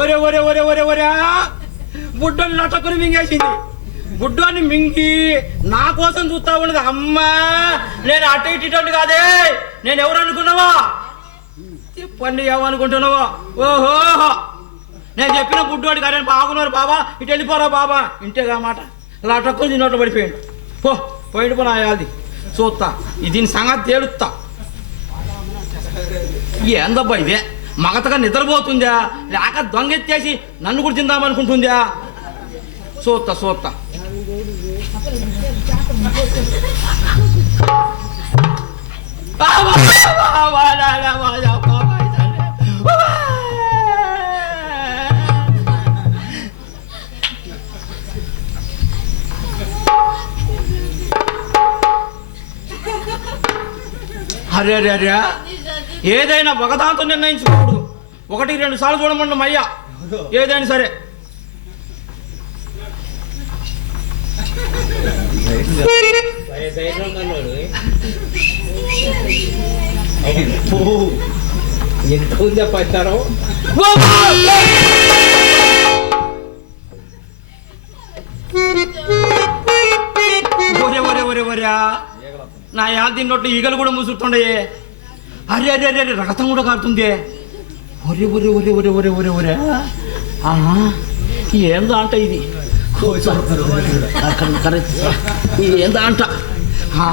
ఒరే ఒరే ఒరే ఒరే ఒరే. బుడ్డని లటకుని మింగేసింది. బుడ్డని మింగి నా కోసం చూస్తా ఉన్నది అమ్మా. నేను అటు ఇటు కాదే. నేను ఎవరు అనుకున్నావా? చెప్పండి ఏమనుకుంటున్నావా ఓహో. నేను చెప్పిన బుడ్డోడికి అరే బాగున్నారు బాబా. ఇటు వెళ్ళిపోరా బాబా. ఇంటేగా మాట. లటక్కుని తిన్నట్టు పడిపోయాడు. పో పోయిడు పో అది చూస్తా. ఇది దీని సంగతి తేలుస్తా. ఏందబ్బా ఇదే? మగతగా నిద్రపోతుందా? లేక దొంగెత్తేసి నన్ను కూడా తిందామనుకుంటుందా చూస్తా చూస్తా అరే అరే అరే. ఏదైనా ఒకదాంతో నిర్ణయించుకోకూడదు. ఒకటి రెండు సార్లు చూడమండం అయ్యా. ఏదైనా సరే. ఎంత ఉందా ఒరే ఒరే ఒరే ఒరే. నా యాద తిన్నట్టు ఈగలు కూడా ముసురుతుండే అరే అరే అరే అరే రక్తం కూడా కారుతుంది. ఒరే ఒరే ఒరే ఒరే ఒరే ఒరే ఒరే. ఆహా ఏందా అంట ఇది? కరెక్ట్ ఇది ఏందా అంట ఆ,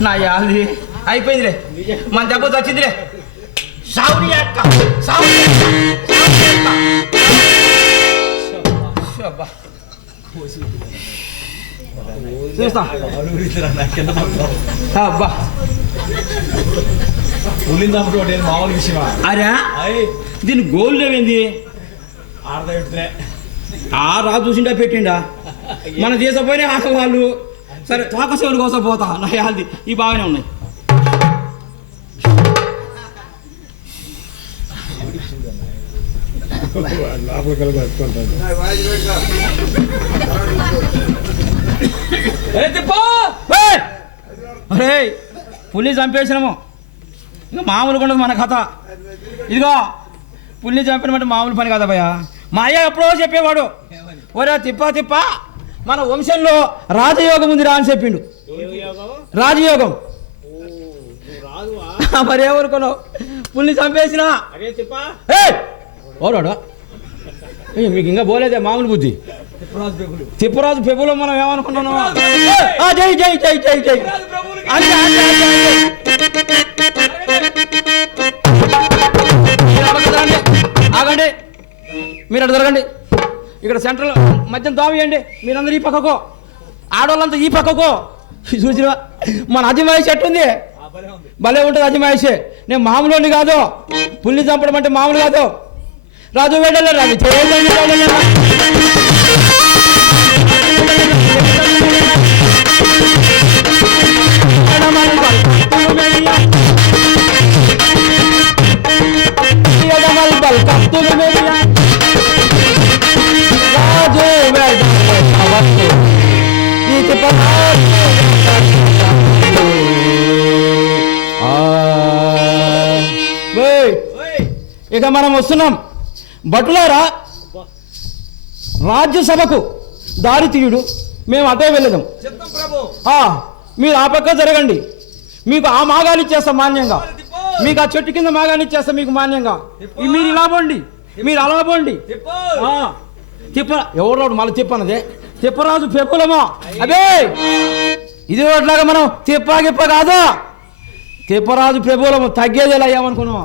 నా యాది అయిపోయిందిలే. మన దెబ్బ వచ్చిందిలే సావుని అక్క సావుని. చూస్తా. అబ్బా. మామూలు విషయమా? అరే? దీని గోల్ లేవేంది ఆడద పెడితే ఆ రాజు చూసిండా పెట్టిండా? మన దేశపోయిన ఆటవాళ్ళు సరే తోక సేవలు కోసం పోతా. నా యాది ఈ బాగానే ఉన్నాయి! అరే పుల్లి చంపేసినాము. ఇంకా మామూలుగా ఉండదు మన కథ. ఇదిగో పుల్లి చంపినమంటే మామూలు పని కదా భయ్యా మా అయ్య ఎప్పుడో చెప్పేవాడు ఒరే తిప్ప తిప్ప మన వంశంలో రాజయోగం ఉందిరా అని చెప్పిండు. రాజయోగం. మరి ఎవరుకోను పుల్లి చంపేసినా? ఏ మీకు ఇంకా పోలేదే మామూలు బుద్ధి. తిప్పరాజు పెబులో మనం ఏమనుకుంటున్నాం ఆ, జై జై జై జై జై. అంతే, మీరు అటు జరగండి ఇక్కడ సెంట్రల్ మధ్యన దావేయండి మీరందరూ ఈ పక్కకో. ఆడవాళ్ళంతా ఈ పక్కకో. చూసినా మన అజమాయిషి ఎట్టుంది? భలే ఉంటుంది అజమాయిషి. నేను మామూలు కాదు. పుల్లి చంపడం అంటే మామూలు కాదు. రాజు వెళ్ళలే రాజు. ఇక మనం వస్తున్నాం. భటులారా రాజ్యసభకు దారి తీయుడు మేము అటే వెళ్ళదాం ఆ, మీరు ఆ పక్క జరగండి. మీకు ఆ మాగాలు ఇచ్చేస్తాం మాన్యంగా. మీకు ఆ చెట్టు కింద మాగాలు ఇచ్చేస్తాం మీకు మాన్యంగా. మీరు ఇలా పోండి. మీరు అలా పోండి. చెప్పు ఎవరు తిప్ప మళ్ళీ తిప్పనదే. తిప్పరాజు పెప్పులమో అదే ఇది ఒకటిలాగా మనం తిప్ప గిప్ప కాదు. తిప్పరాజు ప్రభులము తగ్గేది ఎలా అయ్యామనుకున్నాం